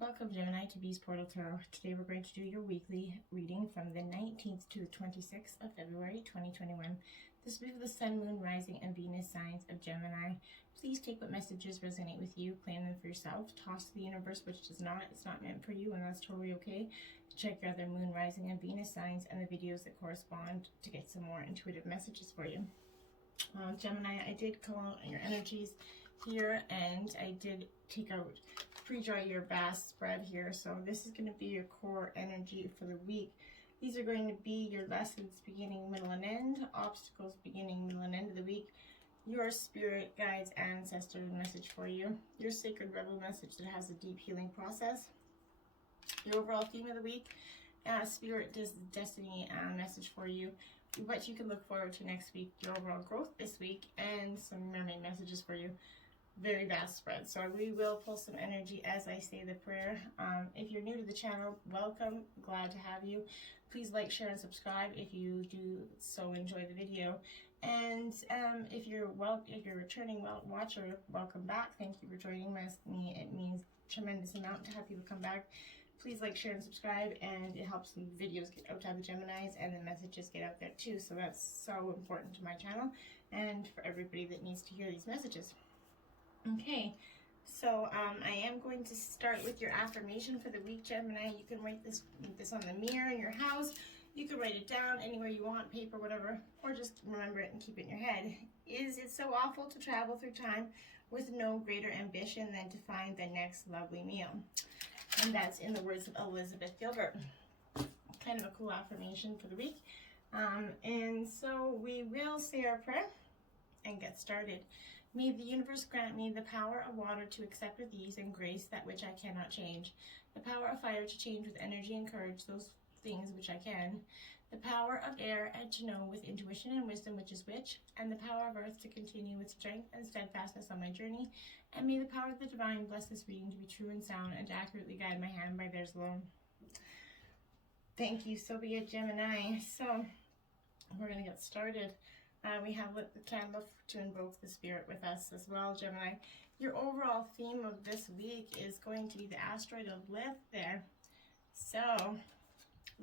Welcome, Gemini, to Beast Portal Tarot. Today we're going to do your weekly reading from the 19th to the 26th of February 2021. This will be for the Sun, Moon, Rising, and Venus signs of Gemini. Please take what messages resonate with you, claim them for yourself, toss to the universe which does not. It's not meant for you, and that's totally okay. Check your other Moon, Rising, and Venus signs and the videos that correspond to get some more intuitive messages for you. Gemini, I did call out your energies here, and I did take out pre-draw your vast spread here. So this is going to be your core energy for the week. These are going to be your lessons beginning, middle, and end, obstacles beginning, middle, and end of the week, your spirit guides, ancestor message for you, your sacred rebel message that has a deep healing process, your overall theme of the week, spirit destiny message for you, what you can look forward to next week, your overall growth this week, and some mermaid messages for you. Very vast spread. So we will pull some energy as I say the prayer. If you're new to the channel, welcome. Glad to have you. Please like, share, and subscribe if you do so enjoy the video. And if you're returning watcher, welcome back. Thank you for joining me. It means a tremendous amount to have people come back. Please like, share, and subscribe, and it helps the videos get out to the Geminis and the messages get out there too. So that's so important to my channel and for everybody that needs to hear these messages. Okay, so I am going to start with your affirmation for the week, Gemini. You can write this on the mirror in your house. You can write it down anywhere you want, paper, whatever, or just remember it and keep it in your head. Is it so awful to travel through time with no greater ambition than to find the next lovely meal? And that's in the words of Elizabeth Gilbert. Kind of a cool affirmation for the week. And so we will say our prayer and get started. May the universe grant me the power of water to accept with ease and grace that which I cannot change, the power of fire to change with energy and courage those things which I can, the power of air and to know with intuition and wisdom which is which, and the power of earth to continue with strength and steadfastness on my journey, and may the power of the divine bless this reading to be true and sound and to accurately guide my hand by theirs alone. Thank you, so be it, Gemini. So we're going to get started. We have lit the candle to invoke the spirit with us as well, Gemini. Your overall theme of this week is going to be the asteroid of Lilith there. So,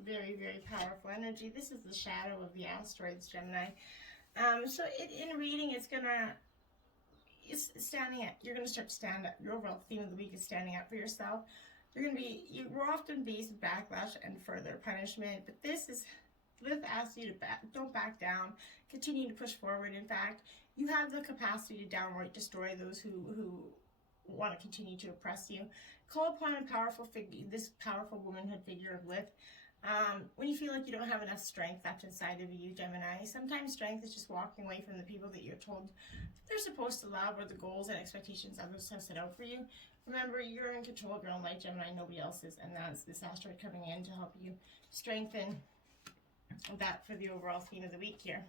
very, very powerful energy. This is the shadow of the asteroids, Gemini. So in reading, it's standing up. You're going to start to stand up. Your overall theme of the week is standing up for yourself. We're often faced with backlash and further punishment, but this is... Lilith asks you to don't back down, continue to push forward. In fact, you have the capacity to downright destroy those who want to continue to oppress you. Call upon a powerful figure, this powerful womanhood figure of Lilith. When you feel like you don't have enough strength left inside of you, Gemini, sometimes strength is just walking away from the people that you're told they're supposed to love or the goals and expectations others have set out for you. Remember, you're in control of your own life, Gemini, nobody else is, and that's this asteroid coming in to help you strengthen that for the overall theme of the week here.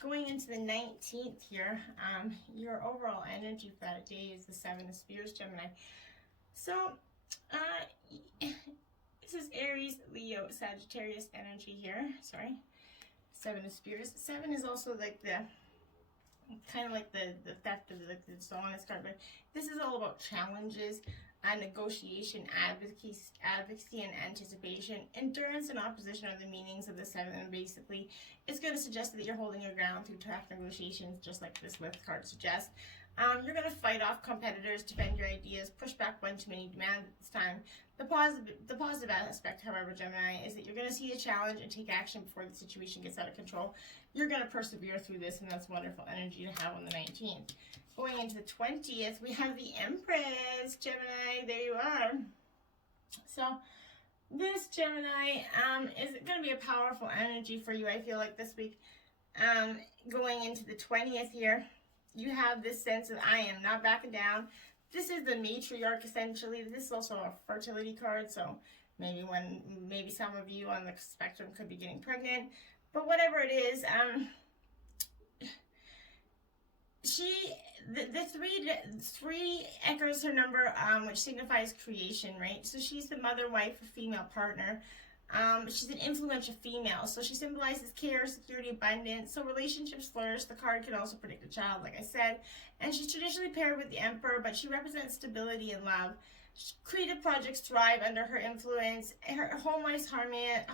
Going into the 19th here, your overall energy for that day is the Seven of Spears, Gemini. So, this is Aries, Leo, Sagittarius energy here. Sorry. Seven of Spears. Seven is also like the theft of the dishonest card, but this is all about challenges, negotiation, advocacy, and anticipation. Endurance and opposition are the meanings of the seven, and basically it's going to suggest that you're holding your ground through tough negotiations, just like this Lilith card suggests. You're going to fight off competitors, defend your ideas, push back one too many demands at this time. The positive aspect, however, Gemini, is that you're going to see a challenge and take action before the situation gets out of control. You're going to persevere through this, and that's wonderful energy to have on the 19th. Going into the 20th, we have the Empress, Gemini. There you are. So this, Gemini, is going to be a powerful energy for you, I feel like, this week. Going into the 20th here, you have this sense of I am not backing down. This is the matriarch, essentially. This is also a fertility card, so maybe some of you on the spectrum could be getting pregnant. But whatever it is, the three echoes her number, which signifies creation, right? So she's the mother, wife, female partner. She's an influential female, so she symbolizes care, security, abundance. So relationships flourish. The card can also predict a child, like I said. And she's traditionally paired with the Emperor, but she represents stability and love. Creative projects thrive under her influence. Her home life's harmonious,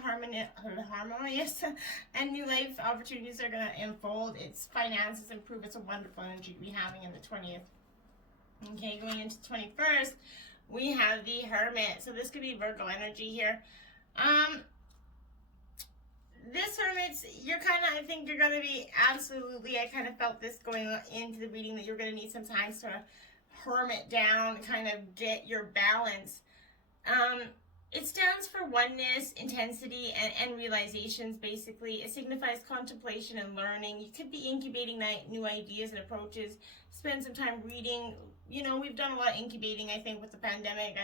and new life opportunities are going to unfold. Its finances improve. It's a wonderful energy to be having in the 20th. Okay, going into the 21st, we have the Hermit. So this could be Virgo energy here. This Hermit, you're kind of, I think you're going to be absolutely, I kind of felt this going into the reading, that you're going to need some time to hermit down, kind of get your balance. It stands for oneness, intensity, and realizations, basically. It signifies contemplation and learning. You could be incubating new ideas and approaches. Spend some time reading. You know, we've done a lot of incubating, I think, with the pandemic.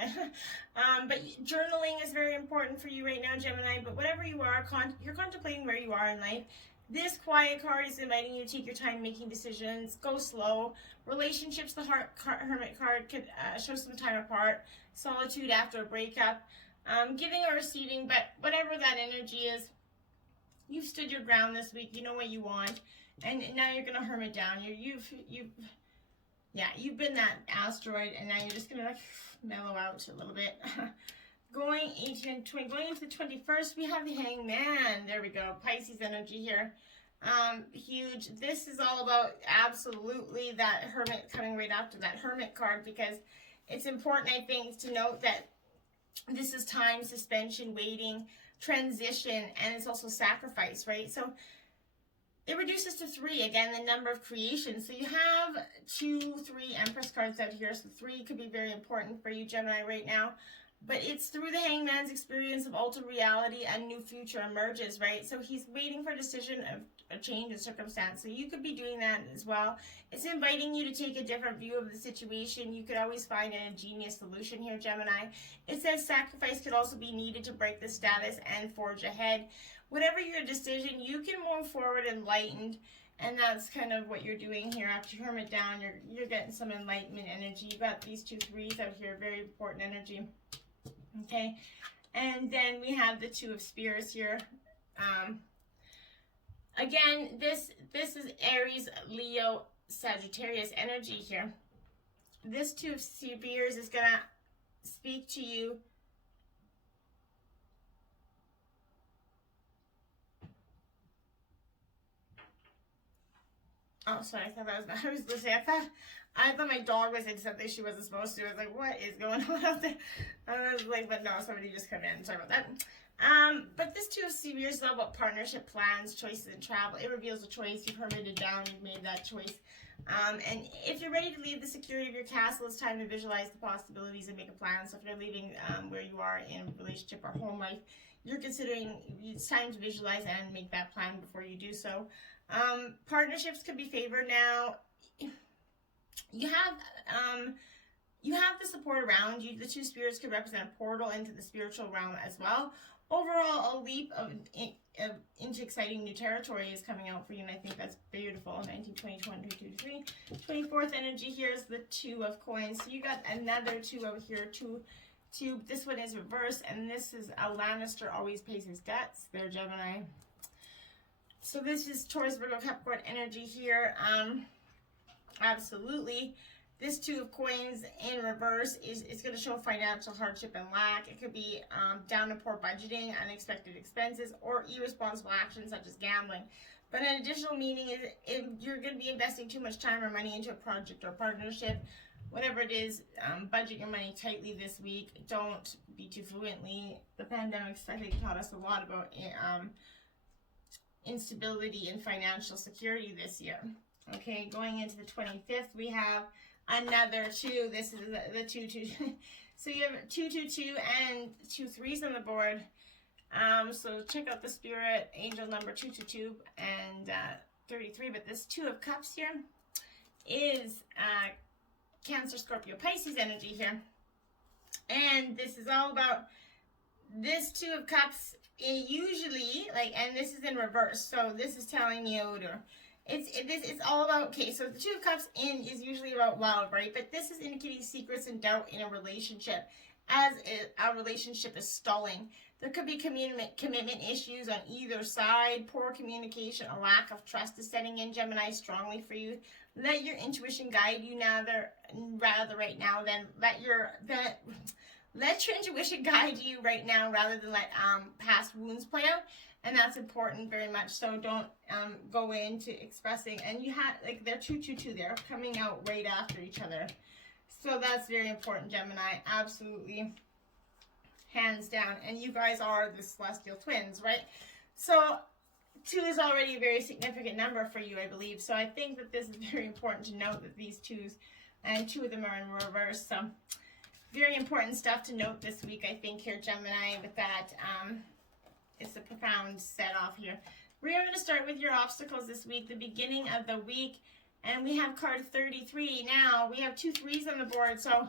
But journaling is very important for you right now, Gemini. But whatever you are, you're contemplating where you are in life. This quiet card is inviting you to take your time making decisions. Go slow. Relationships, the Hermit card could show some time apart. Solitude after a breakup. Giving or receiving, but whatever that energy is, you've stood your ground this week. You know what you want, and now you're gonna hermit down. You've been that asteroid, and now you're just gonna like mellow out a little bit. Going 18 and 20, going into the 21st, we have the Hangman. There we go, Pisces energy here. Huge. This is all about absolutely that Hermit coming right after that Hermit card, because it's important, I think, to note that this is time, suspension, waiting, transition, and it's also sacrifice, right? So it reduces to 3, again, the number of creation. So you have 2, 3 Empress cards out here. So 3 could be very important for you, Gemini, right now. But it's through the Hangman's experience of altered reality, a new future emerges, right? So he's waiting for a decision of a change in circumstance. So you could be doing that as well. It's inviting you to take a different view of the situation. You could always find an ingenious solution here, Gemini. It says sacrifice could also be needed to break the status and forge ahead. Whatever your decision, you can move forward enlightened. And that's kind of what you're doing here. After you hermit down, you're getting some enlightenment energy. You got these 2 3s out here, very important energy. Okay, and then we have the 2 of Spears here. Again, this is Aries, Leo, Sagittarius energy here. This 2 of Spears is gonna speak to you. Oh, sorry, I was listening. I thought my dog was in something she wasn't supposed to. I was like, what is going on out there? I was like, but no, somebody just come in. Sorry about that. But this 2 of Spears is all about partnership, plans, choices, and travel. It reveals a choice. You've hermited down. You've made that choice. And if you're ready to leave the security of your castle, it's time to visualize the possibilities and make a plan. So if you're leaving where you are in relationship or home life, you're considering it's time to visualize and make that plan before you do so. Partnerships could be favored now. You have the support around you. The 2 spirits could represent a portal into the spiritual realm as well. Overall, a leap into exciting new territory is coming out for you, and I think that's beautiful. 19, 20, 22, 23. 24th energy here is the 2 of coins. So you got another 2 over here, 2. This one is reversed, and this is a Lannister always pays his guts. There, Gemini. So this is Taurus, Virgo, Capricorn energy here. Absolutely. This 2 of coins in reverse is going to show financial hardship and lack. It could be down and poor budgeting, unexpected expenses, or irresponsible actions such as gambling. But an additional meaning is if you're going to be investing too much time or money into a project or partnership, whatever it is, budget your money tightly this week. Don't be too fluently. The pandemic, I think, taught us a lot about instability and financial security this year. Okay, going into the 25th, we have another 2. This is the 2, 2. So you have 2, 2, 2, and 2 3s on the board. So check out the spirit angel number 222 and 33. But this 2 of Cups here is Cancer, Scorpio, Pisces energy here. And this is all about this 2 of Cups. Usually, and this is in reverse. So this is telling you it's all about, okay, so the 2 of Cups is usually about love, right? But this is indicating secrets and doubt in a relationship. as a relationship is stalling. There could be commitment issues on either side, poor communication, a lack of trust is setting in, Gemini, strongly for you. Let your intuition guide you rather right now than let your intuition guide you right now rather than let past wounds play out. And that's important very much. So don't go into expressing. And you had, like, they're 2-2-2. They're coming out right after each other. So that's very important, Gemini. Absolutely. Hands down. And you guys are the celestial twins, right? So 2 is already a very significant number for you, I believe. So I think that this is very important to note that these 2s, and 2 of them are in reverse. So very important stuff to note this week, I think, here, Gemini, with that. It's a profound set off here. We are going to start with your obstacles this week, the beginning of the week. And we have card 33 now. We have 2 3s on the board. So,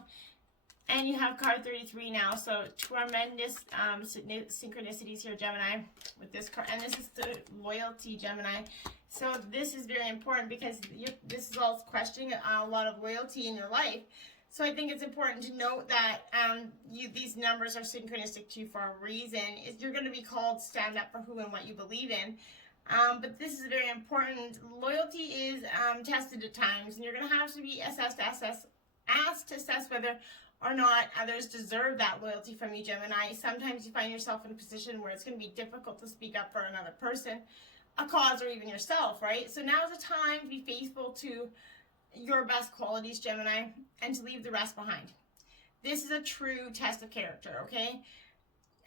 and you have card 33 now. So tremendous synchronicities here, Gemini, with this card. And this is the loyalty, Gemini. So this is very important because this is all questioning a lot of loyalty in your life. So I think it's important to note that these numbers are synchronistic to you for a reason. You're going to be called to stand up for who and what you believe in. But this is very important. Loyalty is tested at times, and you're going to have to be asked to assess whether or not others deserve that loyalty from you, Gemini. Sometimes you find yourself in a position where it's going to be difficult to speak up for another person, a cause, or even yourself, right? So now is the time to be faithful to your best qualities, Gemini, and to leave the rest behind. This is a true test of character, okay?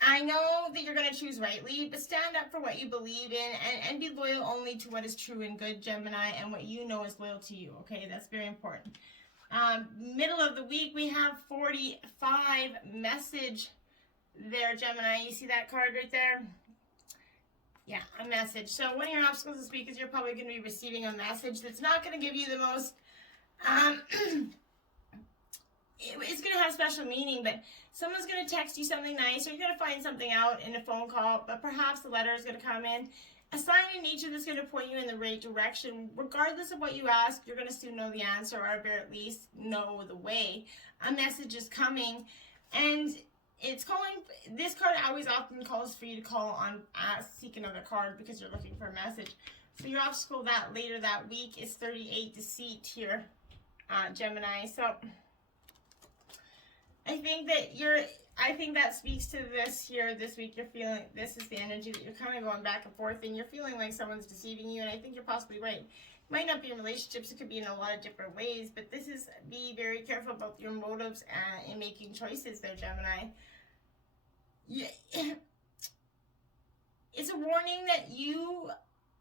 I know that you're going to choose rightly, but stand up for what you believe in and be loyal only to what is true and good, Gemini, and what you know is loyal to you, okay? That's very important. Middle of the week, we have 45 message there, Gemini. You see that card right there? Yeah, a message. So one of your obstacles this week is you're probably going to be receiving a message that's not going to give you the most it's going to have special meaning, but someone's going to text you something nice, or you're going to find something out in a phone call, but perhaps the letter is going to come in. A sign in nature that's going to point you in the right direction. Regardless of what you ask, you're going to soon know the answer, or at least know the way. A message is coming, and it's calling. This card always often calls for you to call on, seek another card because you're looking for a message. So your obstacle that later that week is 38, deceit here, Gemini. So I think that speaks to this here. This week you're feeling, this is the energy that you're kind of going back and forth, and you're feeling like someone's deceiving you, and I think you're possibly right. It might not be in relationships, it could be in a lot of different ways, but this is, be very careful about your motives in making choices there, Gemini. It's a warning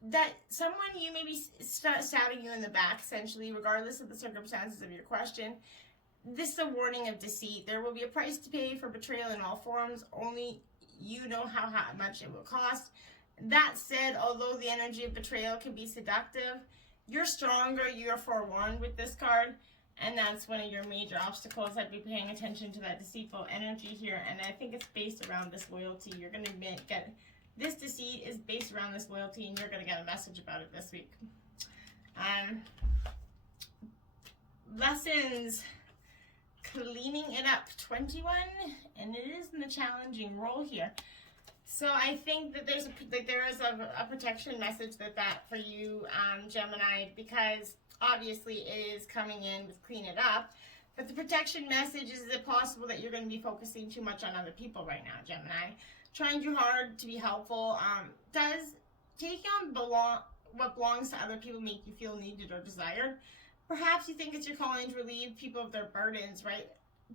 that someone you may be stabbing you in the back, essentially, regardless of the circumstances of your question. This is a warning of deceit. There will be a price to pay for betrayal in all forms. Only you know how much it will cost. That said, although the energy of betrayal can be seductive, you're stronger, you're forewarned with this card, and that's one of your major obstacles. I'd be paying attention to that deceitful energy here, and I think it's based around this loyalty. You're going to get, this deceit is based around this loyalty, and you're going to get a message about it this week. Lessons. Cleaning it up, 21, and it is in the challenging role here. So I think that there is a protection message that for you, Gemini, because obviously it is coming in with clean it up. But the protection message is it possible that you're going to be focusing too much on other people right now, Gemini? Trying too hard to be helpful. Does taking on what belongs to other people make you feel needed or desired? Perhaps you think it's your calling to relieve people of their burdens, right?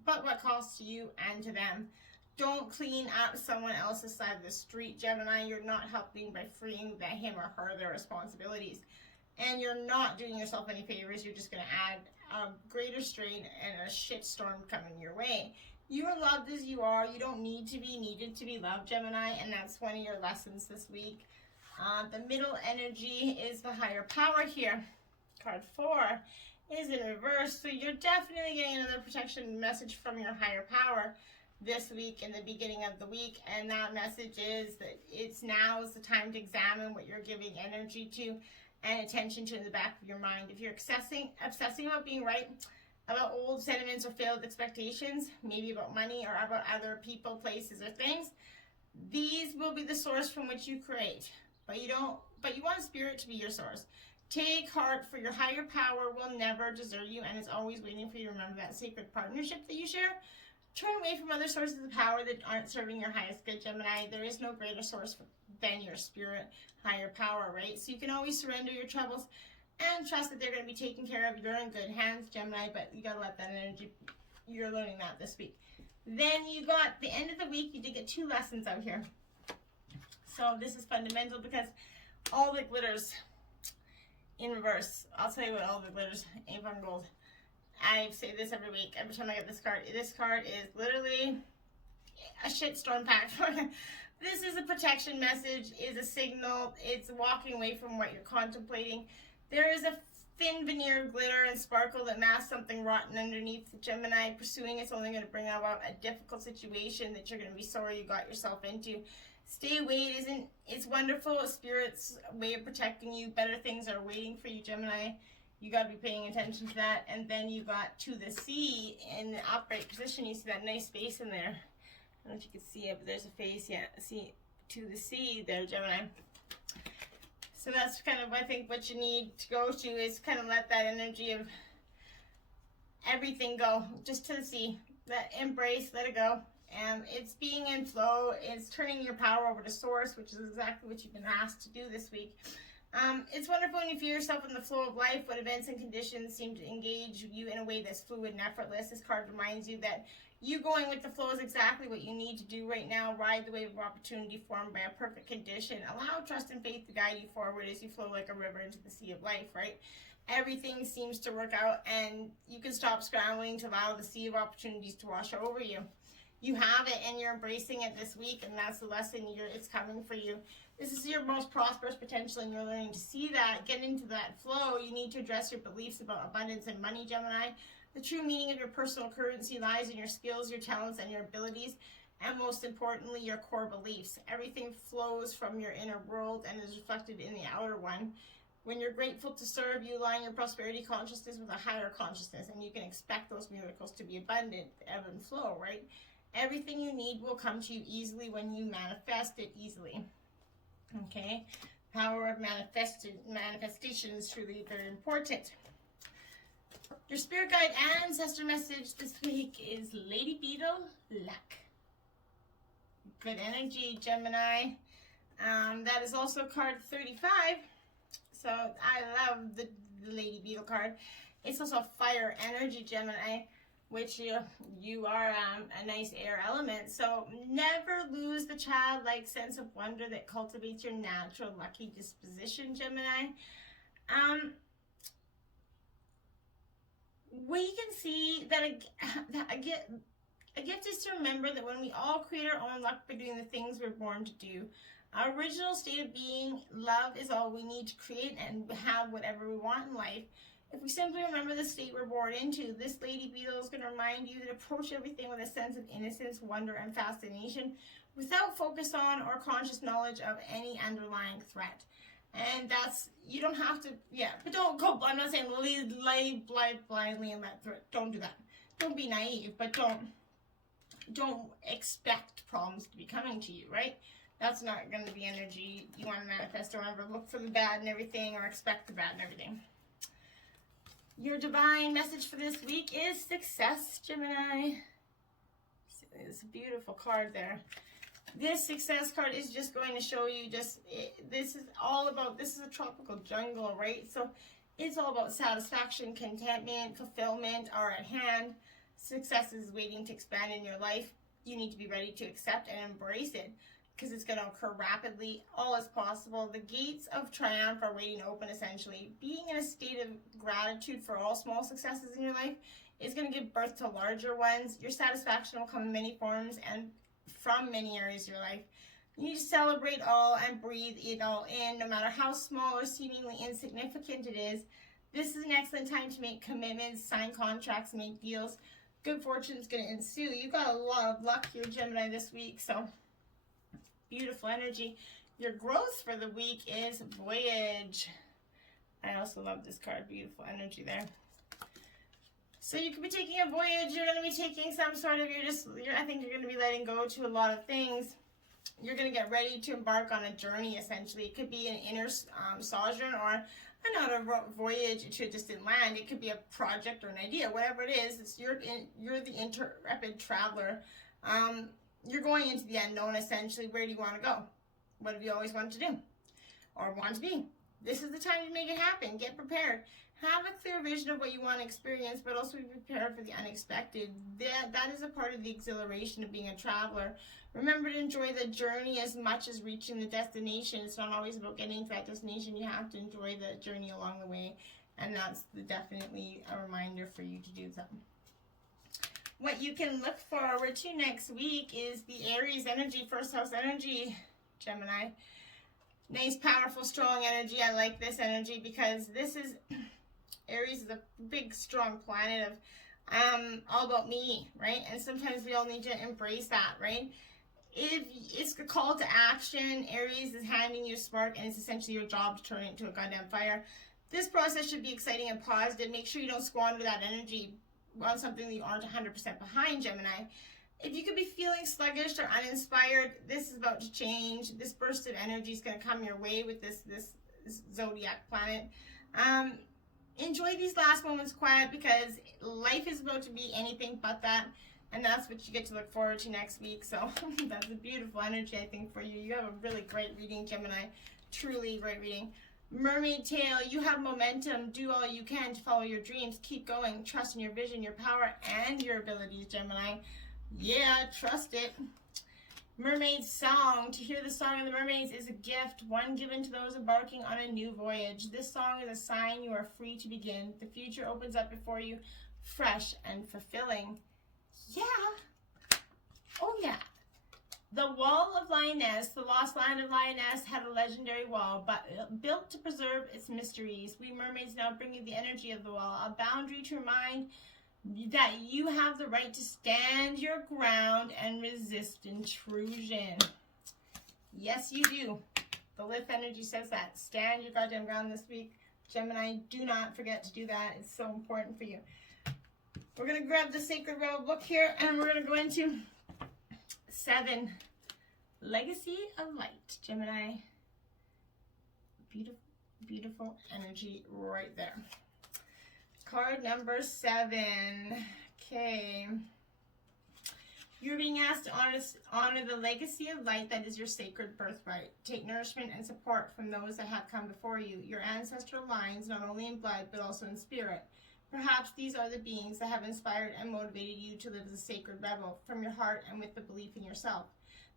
But what costs to you and to them? Don't clean up someone else's side of the street, Gemini. You're not helping by freeing him or her their responsibilities. And you're not doing yourself any favors. You're just going to add a greater strain and a shitstorm coming your way. You are loved as you are. You don't need to be needed to be loved, Gemini. And that's one of your lessons this week. The middle energy is the higher power here. Card 4 is in reverse, so you're definitely getting another protection message from your higher power this week in the beginning of the week, and that message is that now is the time to examine what you're giving energy to and attention to in the back of your mind. If you're obsessing about being right, about old sentiments or failed expectations, maybe about money or about other people, places, or things. These will be the source from which you create, but you want spirit to be your source. Take heart, for your higher power will never desert you and is always waiting for you to remember that sacred partnership that you share. Turn away from other sources of power that aren't serving your highest good, Gemini. There is no greater source than your spirit, higher power, right? So you can always surrender your troubles and trust that they're going to be taken care of. You're in good hands, Gemini, but you got to let that energy, you're learning that this week. Then you got the end of the week, you did get 2 lessons out here. So this is fundamental because all the glitters in reverse. I'll tell you what, all the glitters ain't fun gold. I say this every week, every time I get this card. This card is literally a shitstorm pack. This is a protection message, is a signal. It's walking away from what you're contemplating. There is a thin veneer of glitter and sparkle that masks something rotten underneath. The Gemini pursuing it's only going to bring about a difficult situation that you're going to be sorry you got yourself into. Stay away. It's wonderful. Spirit's way of protecting you. Better things are waiting for you, Gemini. You got to be paying attention to that. And then you got to the sea in the upright position. You see that nice space in there. I don't know if you can see it, but there's a face. Yeah, see, to the sea there, Gemini. So that's kind of, I think, what you need to go to is kind of let that energy of everything go, just to the sea. Let embrace, let it go. And it's being in flow. It's turning your power over to source, which is exactly what you've been asked to do this week. It's wonderful when you feel yourself in the flow of life, when events and conditions seem to engage you in a way that's fluid and effortless. This card reminds you that you going with the flow is exactly what you need to do right now. Ride the wave of opportunity formed by a perfect condition. Allow trust and faith to guide you forward as you flow like a river into the sea of life, right? Everything seems to work out, and you can stop scrambling to allow the sea of opportunities to wash over you. You have it, and you're embracing it this week, and that's the lesson. It's coming for you. This is your most prosperous potential, and you're learning to see that. Get into that flow. You need to address your beliefs about abundance and money, Gemini. The true meaning of your personal currency lies in your skills, your talents, and your abilities, and most importantly, your core beliefs. Everything flows from your inner world and is reflected in the outer one. When you're grateful to serve, you align your prosperity consciousness with a higher consciousness, and you can expect those miracles to be abundant, ebb and flow, right? Everything you need will come to you easily when you manifest it easily. Okay? Power of manifestation is truly very important. Your spirit guide ancestor message this week is Lady Beetle, luck. Good energy, Gemini. That is also card 35. So I love the Lady Beetle card. It's also fire energy, Gemini, which you are a nice air element. So never lose the childlike sense of wonder that cultivates your natural lucky disposition, Gemini. We can see that a gift is to remember that when we all create our own luck by doing the things we're born to do, our original state of being, love, is all we need to create and have whatever we want in life. If we simply remember the state we're born into, this Lady Beetle is going to remind you to approach everything with a sense of innocence, wonder, and fascination without focus on or conscious knowledge of any underlying threat. And that's, you don't have to, but don't go, I'm not saying live blindly in that threat. Don't do that. Don't be naive, but don't expect problems to be coming to you, right? That's not going to be energy you want to manifest. Don't ever look for the bad and everything or expect the bad and everything. Your divine message for this week is success, Gemini. It's a beautiful card there. This success card is just going to show you this is a tropical jungle, right? So it's all about satisfaction, contentment, fulfillment are at hand. Success is waiting to expand in your life. You need to be ready to accept and embrace it because it's going to occur rapidly. All is possible. The gates of triumph are waiting to open, essentially. Being in a state of gratitude for all small successes in your life is going to give birth to larger ones. Your satisfaction will come in many forms and from many areas of your life. You need to celebrate all and breathe it all in, no matter how small or seemingly insignificant it is. This is an excellent time to make commitments, sign contracts, make deals. Good fortune is going to ensue. You got a lot of luck here, Gemini, this week, so beautiful energy. Your growth for the week is Voyage. I also love this card. Beautiful energy there. So you could be taking a voyage. You're going to be taking some sort of, I think you're going to be letting go to a lot of things. You're going to get ready to embark on a journey, essentially. It could be an inner sojourn or another voyage to a distant land. It could be a project or an idea, whatever it is. You're the intrepid traveler. You're going into the unknown, essentially. Where do you want to go? What have you always wanted to do or want to be? This is the time to make it happen. Get prepared. Have a clear vision of what you want to experience, but also be prepared for the unexpected. That is a part of the exhilaration of being a traveler. Remember to enjoy the journey as much as reaching the destination. It's not always about getting to that destination. You have to enjoy the journey along the way, and that's definitely a reminder for you to do so. What you can look forward to next week is the Aries energy, first house energy, Gemini. Nice, powerful, strong energy. I like this energy because this is... Aries is a big, strong planet of all about me, right? And sometimes we all need to embrace that, right? If it's a call to action, Aries is handing you a spark, and it's essentially your job to turn it into a goddamn fire. This process should be exciting and positive. Make sure you don't squander that energy on something that you aren't 100% behind, Gemini. If you could be feeling sluggish or uninspired, this is about to change. This burst of energy is going to come your way with this zodiac planet. Enjoy these last moments quiet, because life is about to be anything but that, and that's what you get to look forward to next week. So that's a beautiful energy, I think, for you. You have a really great reading, Gemini. Truly great reading. Mermaid Tale, you have momentum. Do all you can to follow your dreams. Keep going. Trust in your vision, your power, and your abilities, Gemini. Yeah, trust it. Mermaid Song. To hear the song of the mermaids is a gift, one given to those embarking on a new voyage. This song is a sign you are free to begin. The future opens up before you, fresh and fulfilling. Yeah. Oh, yeah. The Wall of Lioness, the lost land of Lioness, had a legendary wall, but built to preserve its mysteries. We mermaids now bring you the energy of the wall, a boundary to remind that you have the right to stand your ground and resist intrusion. Yes, you do. The Lift energy says that. Stand your goddamn ground this week. Gemini, do not forget to do that. It's so important for you. We're going to grab the Sacred Rebel book here, and we're going to go into 7. Legacy of Light. Gemini. Beautiful, beautiful energy right there. Card number 7. Okay. You're being asked to honor the legacy of light that is your sacred birthright. Take nourishment and support from those that have come before you. Your ancestral lines, not only in blood, but also in spirit. Perhaps these are the beings that have inspired and motivated you to live as a sacred rebel from your heart and with the belief in yourself.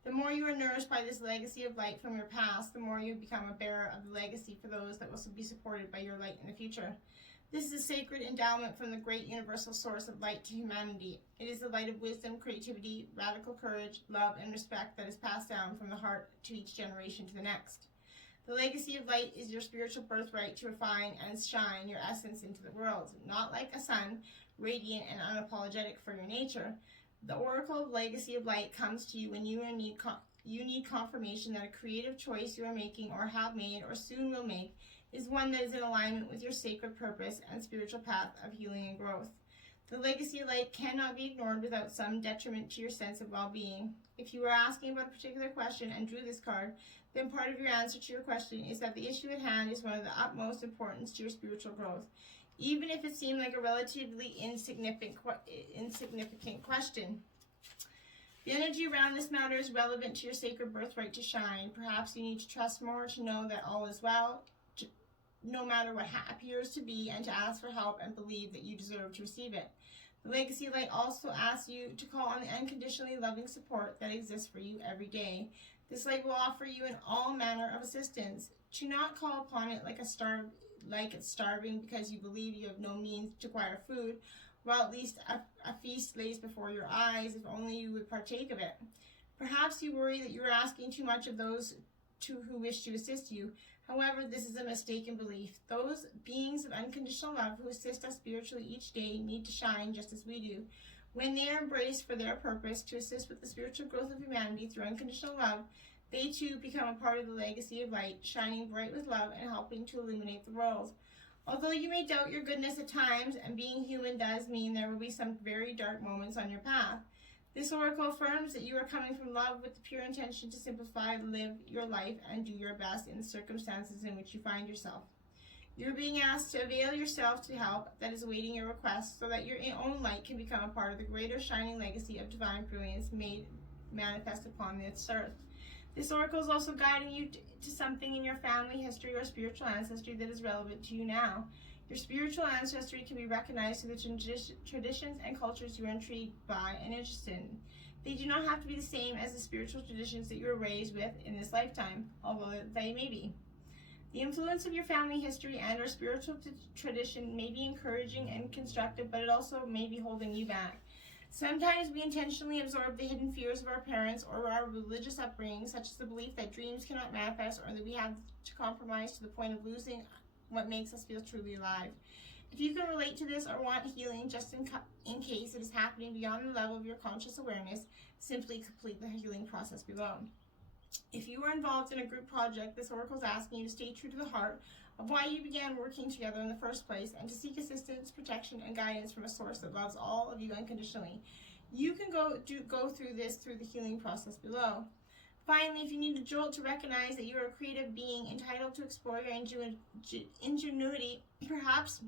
The more you are nourished by this legacy of light from your past, the more you become a bearer of the legacy for those that will be supported by your light in the future. This is a sacred endowment from the great universal source of light to humanity. It is the light of wisdom, creativity, radical courage, love, and respect that is passed down from the heart to each generation to the next. The legacy of light is your spiritual birthright to refine and shine your essence into the world, not like a sun, radiant and unapologetic for your nature. The oracle of legacy of light comes to you when you need confirmation that a creative choice you are making or have made or soon will make is one that is in alignment with your sacred purpose and spiritual path of healing and growth. The legacy of light cannot be ignored without some detriment to your sense of well-being. If you were asking about a particular question and drew this card, then part of your answer to your question is that the issue at hand is one of the utmost importance to your spiritual growth, even if it seemed like a relatively insignificant question. The energy around this matter is relevant to your sacred birthright to shine. Perhaps you need to trust more to know that all is well, no matter what appears to be, and to ask for help and believe that you deserve to receive it. The legacy light also asks you to call on the unconditionally loving support that exists for you every day. This light will offer you in all manner of assistance. Do not call upon it like it's starving because you believe you have no means to acquire food, while at least a feast lays before your eyes, if only you would partake of it. Perhaps you worry that you are asking too much of those who wish to assist you. However, this is a mistaken belief. Those beings of unconditional love who assist us spiritually each day need to shine just as we do. When they are embraced for their purpose to assist with the spiritual growth of humanity through unconditional love, they too become a part of the legacy of light, shining bright with love and helping to illuminate the world. Although you may doubt your goodness at times, and being human does mean there will be some very dark moments on your path, this oracle affirms that you are coming from love with the pure intention to simplify, live your life, and do your best in the circumstances in which you find yourself. You're being asked to avail yourself to help that is awaiting your request so that your own light can become a part of the greater shining legacy of divine brilliance made manifest upon this earth. This oracle is also guiding you to something in your family history or spiritual ancestry that is relevant to you now. Your spiritual ancestry can be recognized through the traditions and cultures you are intrigued by and interested in. They do not have to be the same as the spiritual traditions that you were raised with in this lifetime, although they may be. The influence of your family history and or spiritual tradition may be encouraging and constructive, but it also may be holding you back. Sometimes we intentionally absorb the hidden fears of our parents or our religious upbringing, such as the belief that dreams cannot manifest or that we have to compromise to the point of losing what makes us feel truly alive. If you can relate to this or want healing just in case it is happening beyond the level of your conscious awareness, simply complete the healing process below. If you are involved in a group project, this oracle is asking you to stay true to the heart of why you began working together in the first place and to seek assistance, protection, and guidance from a source that loves all of you unconditionally. You can go through this through the healing process below. Finally, if you need a jolt to recognize that you are a creative being entitled to explore your ingenuity, perhaps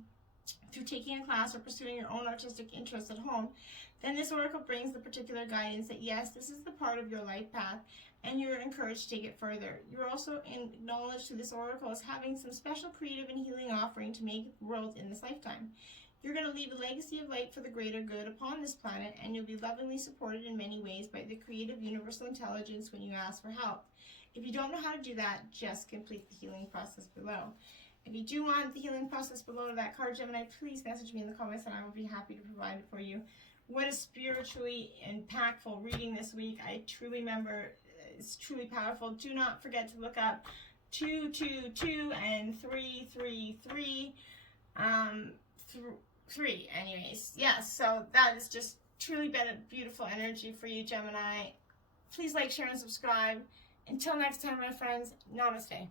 through taking a class or pursuing your own artistic interests at home, then this oracle brings the particular guidance that yes, this is the part of your life path, and you're encouraged to take it further. You're also acknowledged to this oracle as having some special creative and healing offering to make the world in this lifetime. You're going to leave a legacy of light for the greater good upon this planet, and you'll be lovingly supported in many ways by the creative universal intelligence when you ask for help. If you don't know how to do that, just complete the healing process below. If you do want the healing process below that card, Gemini, please message me in the comments and I will be happy to provide it for you. What a spiritually impactful reading this week. I truly remember it's truly powerful. Do not forget to look up 222 and 333. 3 anyways. Yes, so that is just truly been a beautiful energy for you, Gemini. Please like, share, and subscribe. Until next time, my friends, namaste.